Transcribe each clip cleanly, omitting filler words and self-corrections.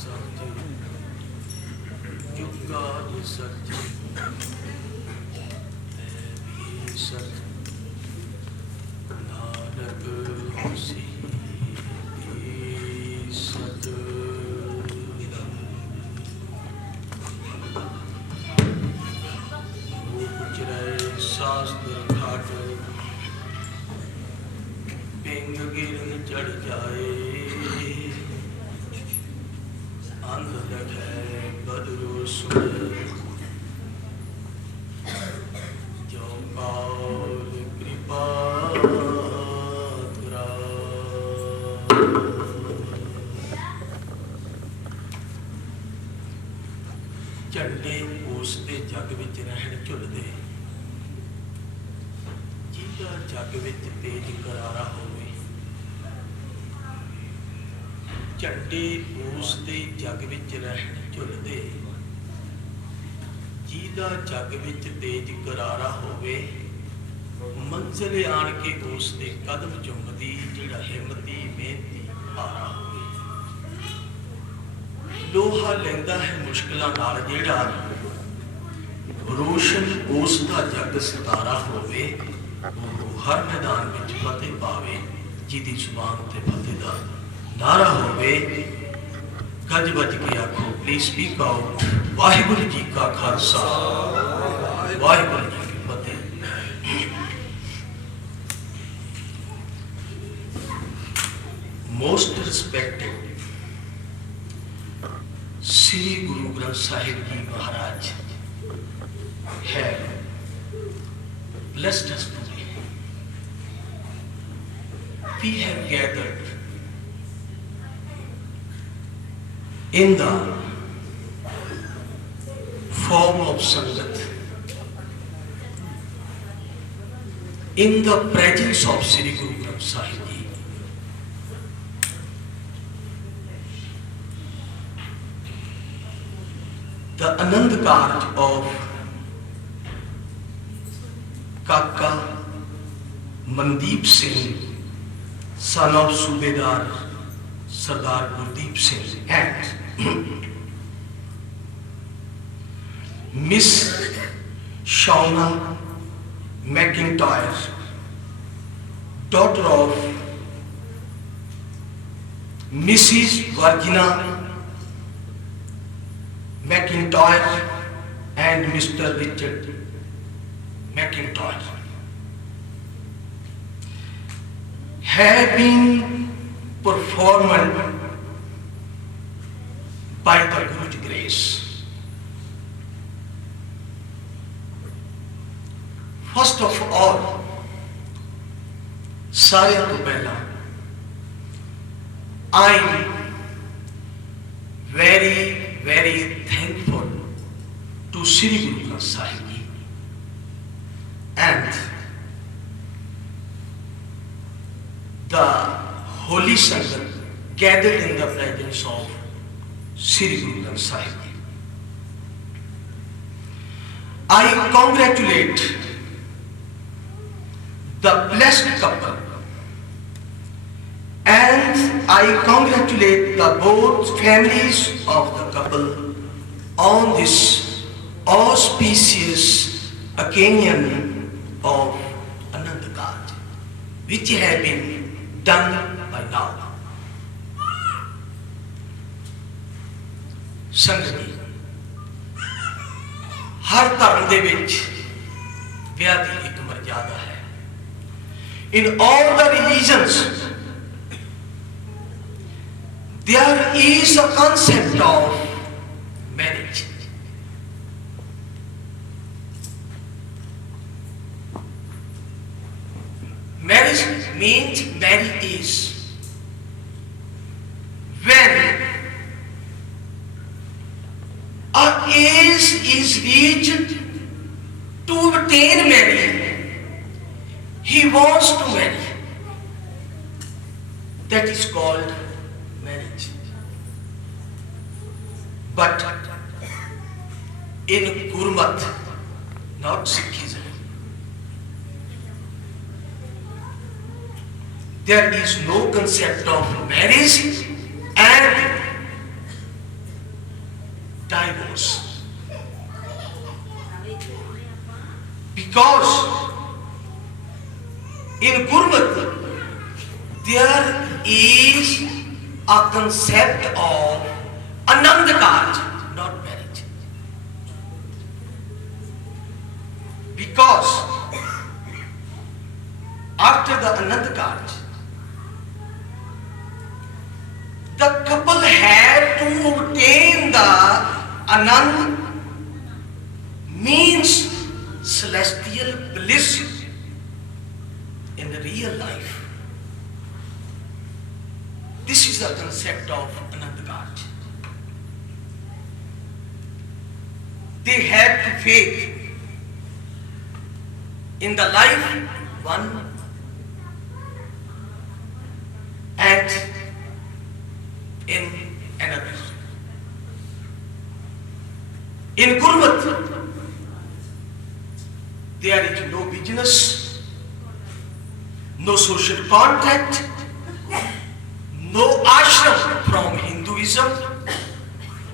सत्य जुगा सत्य है भी सत्य नानक होसी भी सत्य उचरे शास्त्र घाट पिंग गिरन चढ़ जाए अंध लगे बदरो सुन जो काल कृपा करा झंडे उस दे जग विच रहन झुलदे जिहदा जग विच तेज करारा होवे झंडे उस दे जग विच रहन झुलदे जिहदा जग विच तेज करारा होवे मंजिल आण के उस दे कदम चुमदी जिहड़ा हिम्मती मेहनती हारा होवे लोहा लैंदा है मुश्किलां नाल जिहड़ा रोशन उस दा जग सितारा होवे हर मैदान विच फतेह पावे जिहदी जुबान ते फतेह दा नारा होवे गज बज के आखो please speak out Waheguru ji का खालसा वाहिगुरू जी की फतेह। Most respected Shri Guru Granth Sahib ji Maharaj have blessed us today. We have gathered in the form of Sangat, in the presence of Sri Guru Granth Sahib Ji. The Anand Karj of Kaka Mandeep Singh, son of Subedar Sardar Gurdeep Singh, and Miss Shauna McIntyre, daughter of Mrs. Virginia McIntyre and Mr. Richard McIntyre, have been performed by the Guru's grace. First of all, सारे तो पहला I am very thankful to Sri Guru Granth Sahib Ji and the Holy Sangat gathered in the presence of Sri Guru Granth Sahib Ji. I congratulate the blessed couple and I congratulate the both families of the couple on this auspicious occasion of Anand Karj, which have been done by now. संगत जी, हर धर्म दे विच विआह दी एक मर्यादा है. In all the religions, there is a concept of marriage. Marriage means marriage is when a age is reached to obtain marriage, he wants to marry. That is called marriage. But in Gurmat, not Sikhism, there is no concept of marriage and divorce. Because in Gurmat there is a concept of Anand Karj, not marriage. Because after the Anand Karj, the couple had to obtain the Anand, means celestial bliss in the real life. This is the concept of Anand Karj. They had to faith in the life one and in another. In Gurmat, there is no business, no social contact, no ashram from Hinduism.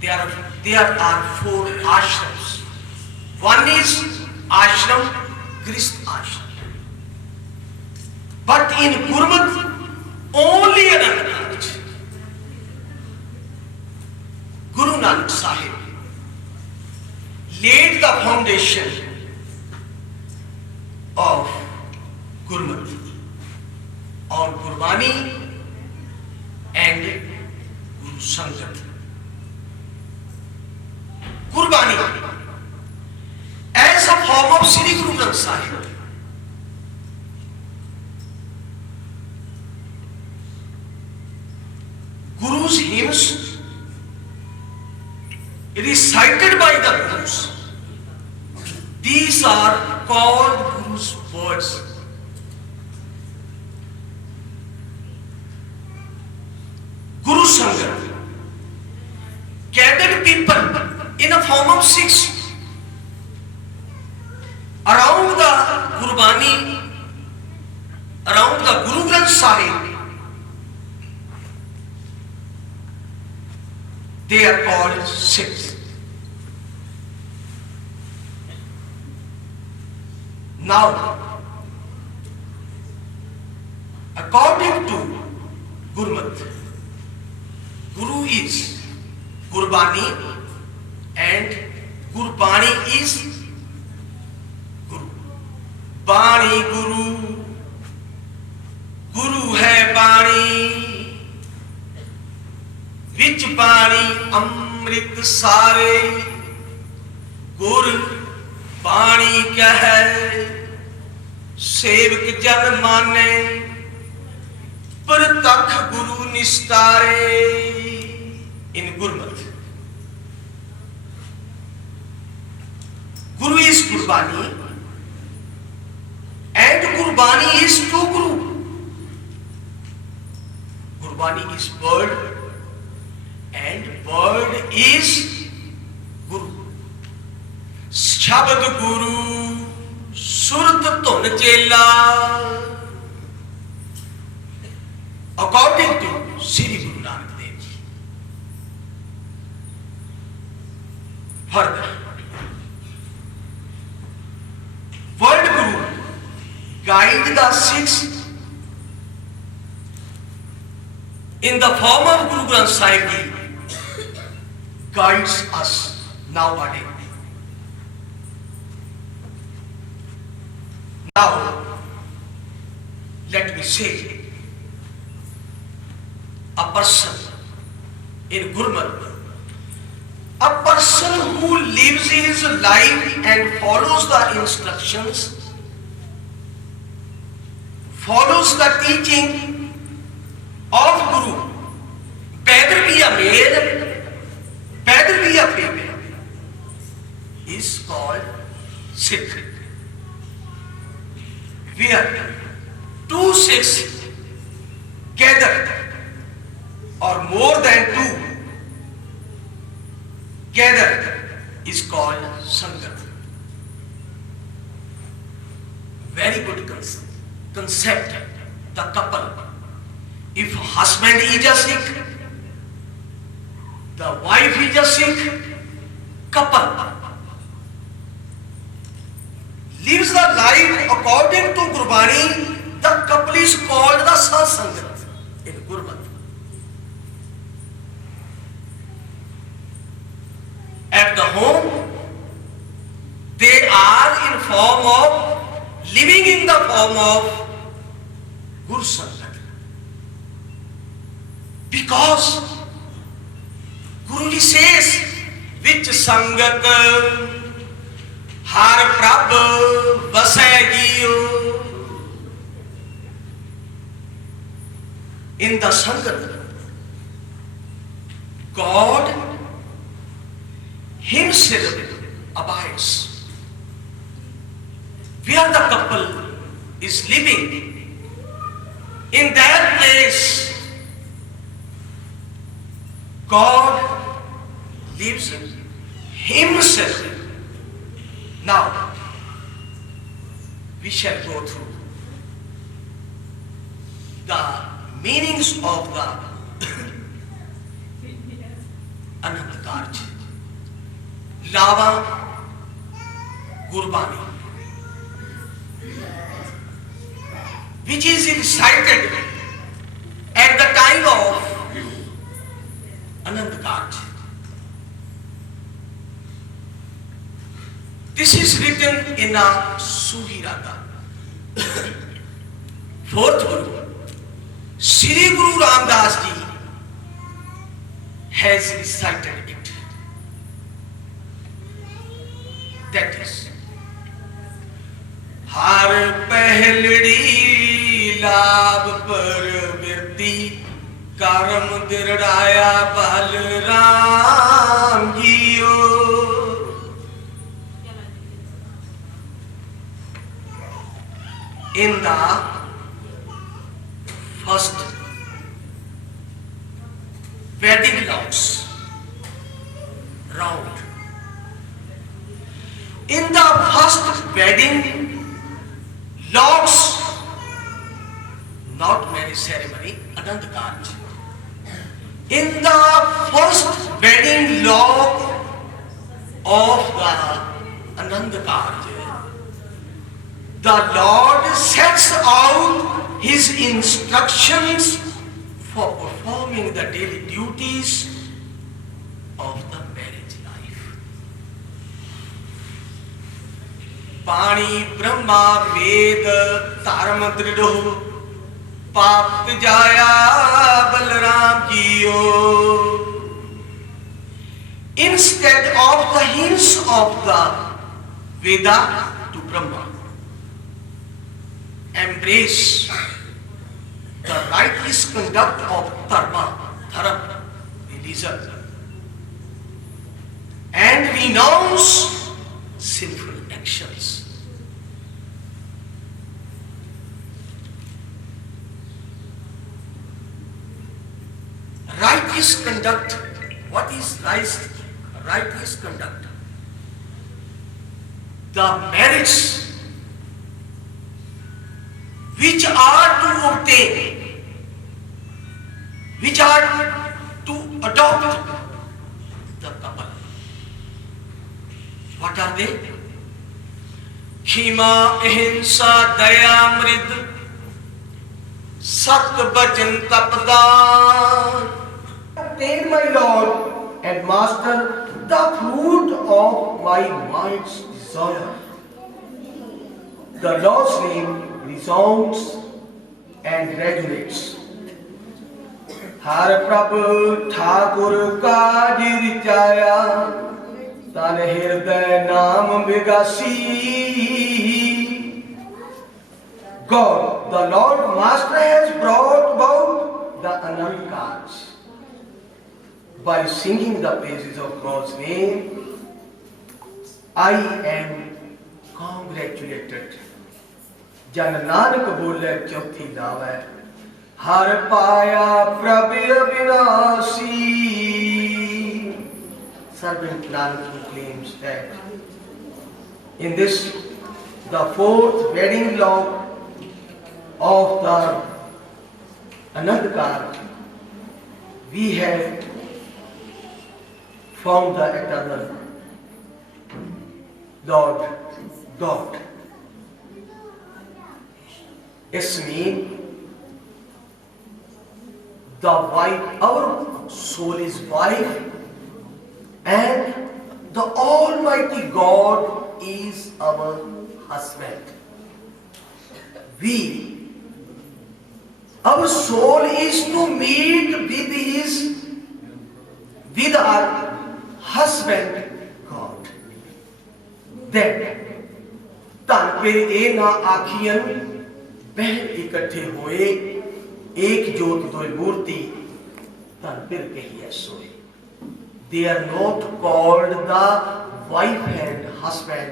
There are 4 ashrams. One is ashram, Grist ashram. But in Gurmat, only Anand Karj. Guru Nanak Sahib laid the foundation of Gurmat on Gurbani and Guru Sangat. Gurbani as a form of Sri Guru Granth Sahib. Guru's hymns recited by the Gurus. These are called Guru's words. Guru Sangat gathered people in a form of 6 around the Gurbani, around the Guru Granth Sahib. They are called 6. Now, according to Gurmat, Guru is Gurbani and Gurbani is Guru. Bani Guru, Guru hai Bani, Vich Bani Amrit Sare, Gur Bani Kahe, Sevak Jan Mane, Pratakh Guru Nistare. In Gurmat, Guru is Gurbani and Gurbani is to Guru. Gurbani is bird and bird is Guru. Shabad Guru Surat Ton Chela. According to Sri Guru Nanak Dev Ji. Further, World Guru guide the 6 in the form of Guru Granth Sahib Ji guides us nowadays. Now, let me say, a person in Gurmat, a person who lives his life and follows the instructions, follows the teaching of Guru, whether be a male, whether be a female, is called Sikh. Where 2 Sikhs gather, or more than 2 gather, is called Sangat. Very good concept. The couple, if husband is a Sikh, the wife is a Sikh, couple lives the life according to Gurbani, the couple is called the Satsangat in Gurmat. At the home, they are in form of, living in the form of Guru Sangat. Because Guruji says, which Sangat Har Prabh Vasai Jiyo. In the Sangat, God Himself abides. Where the couple is living, in that place, God lives Himself. Now, we shall go through the meanings of the Anand Karj. Lava Gurbani, which is recited at the time of Anand Karj. This is written in a Suhi Raga. Fourth Guru, Shri Guru Ram Das Ji has recited it. That is, Har Pahladi Labh Par Virti Karam Dirdaya Balram Jiyo. In the first wedding laws round, in the first wedding laws, not marriage ceremony, Anand Karj. In the first wedding law of the Anand Karj, the Lord sets out His instructions for performing the daily duties of the marriage life. Pani Brahma Ved Dharma Dridho Papt Jaya Balram Jiyo. Instead of the hints of the Veda to Brahma, embrace the righteous conduct of dharma, religion, and renounce sinful actions. Righteous conduct. What is righteous conduct? The merits which are to obtain, which are to adopt the couple. What are they? Khima, Ahimsa, Daya, Mrid, Sat, Bhajan, Tapadan. Obtain, my Lord and Master, the fruit of my mind's desire. The Lord's name resounds and resonates. Har Prabhu Thakur Kaj Rijaya Tan Hirday Naam Vigasi. God, the Lord Master, has brought about the Anand Karj by singing the praises of God's name. I am congratulated. जन नानक बोले चौथी लावे हर पाया प्रभु अविनाशी. Servant Nanak proclaims that in this, the fourth wedding law of the Anand Karj, we have found the eternal Lord God. It's mean the wife, our soul is wife, and the Almighty God is our husband. Our soul is to meet with our husband God. Then ਧਨ ਫਿਰ ਇਹ ਨਾ ਆਖੀਆਂ ਬਹਿਣ ਇਕੱਠੇ ਹੋਏ एक जोत दोय मूर्ति धन फिर कहिए सोए. They are not called the wife and husband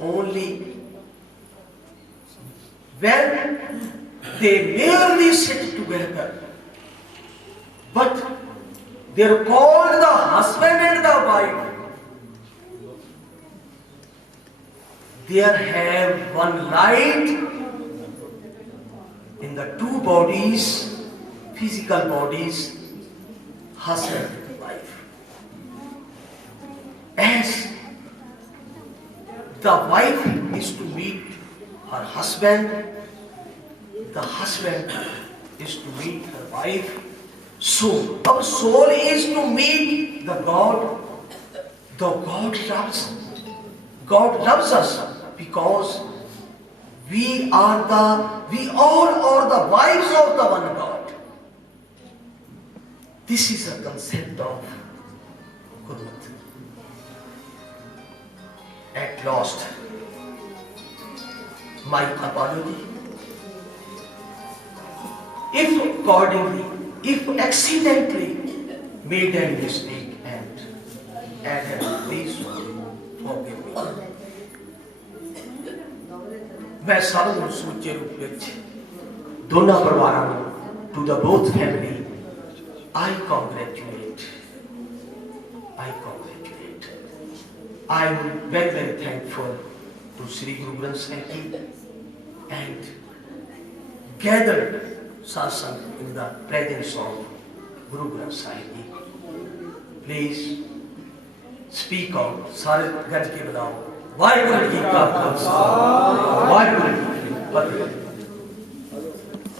only when they merely sit together, but they are called the husband and the wife. They have one light in the two bodies, physical bodies, husband and wife. As the wife is to meet her husband, the husband is to meet her wife. So our soul is to meet the God. The God loves us because we all are the wives of the one God. This is a concept of Gurmat. At last, my apology. If accidentally made a mistake and please forgive me. मैं सब ਨੂੰ ਸਮੁੱਚੇ ਰੂਪ ਵਿੱਚ ਦੋਨਾਂ ਪਰਿਵਾਰਾਂ ਨੂੰ to the both family I congratulate. I'm very thankful to Sri Guru Granth Sahib Ji and gathered satsang in the presence of Guru Granth Sahib Ji. Please speak out. सारे गज के बताओ. वाहिगुरू जी का खालसा वाहिगुरू जी की फतेह.